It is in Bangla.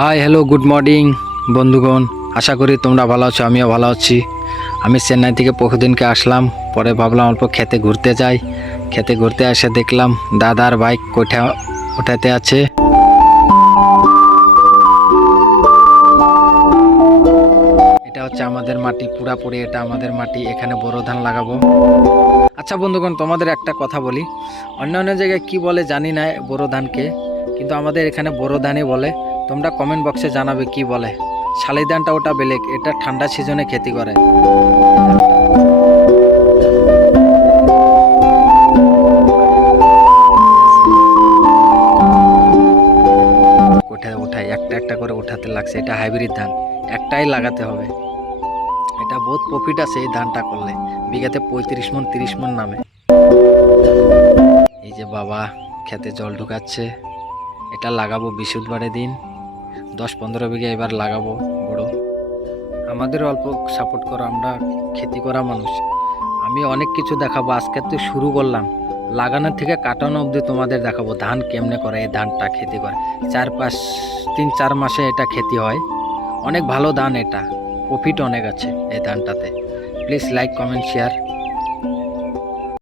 হাই হ্যালো গুড মর্নিং বন্ধুগণ, আশা করি তোমরা ভালো আছো। আমিও ভালো আছি। আমি চেন্নাই থেকে পরশুদিনকে আসলাম, পরে ভাবলাম অল্প খেতে ঘুরতে যাই। খেতে ঘুরতে এসে দেখলাম দাদার বাইক কোঠা ওঠাতে আছে। এটা হচ্ছে আমাদের মাটি, পুরাপুরি এটা আমাদের মাটি। এখানে বোরো ধান লাগাবো। আচ্ছা বন্ধুগণ, তোমাদের একটা কথা বলি, অন্য অন্য জায়গায় কি বলে জানি না বোরো ধানকে, কিন্তু আমাদের এখানে বোরো ধানই বলে। তোমরা কমেন্ট বক্সে জানাবে কি বলে। শালি ধানটা ওটা বেলেগ, এটা ঠান্ডা সিজনে খেতি করে। উঠাই একটা একটা করে উঠাতে লাগছে। এটা হাইব্রিড ধান, একটাই লাগাতে হবে। এটা বহুত প্রফিট আছে এই ধানটা করলে, বিঘাতে 35 মন 30 মন নামে। এই যে বাবা খেতে জল ঢুকাচ্ছে। এটা লাগাবো বৃহস্পতিবারের দিন, 10-15 বিঘা এবার লাগাবো বড়। আমাদের অল্প সাপোর্ট করো, আমরা খেতি করা মানুষ। আমি অনেক কিছু দেখাবো। আজকে তো শুরু করলাম, লাগানোর থেকে কাটানো অবধি তোমাদের দেখাবো ধান কেমনে করে। এই ধানটা খেতি করে 3-4 মাসে এটা খেতি হয়। অনেক ভালো ধান, এটা প্রফিট অনেক আছে এই ধানটাতে। Please like comment share.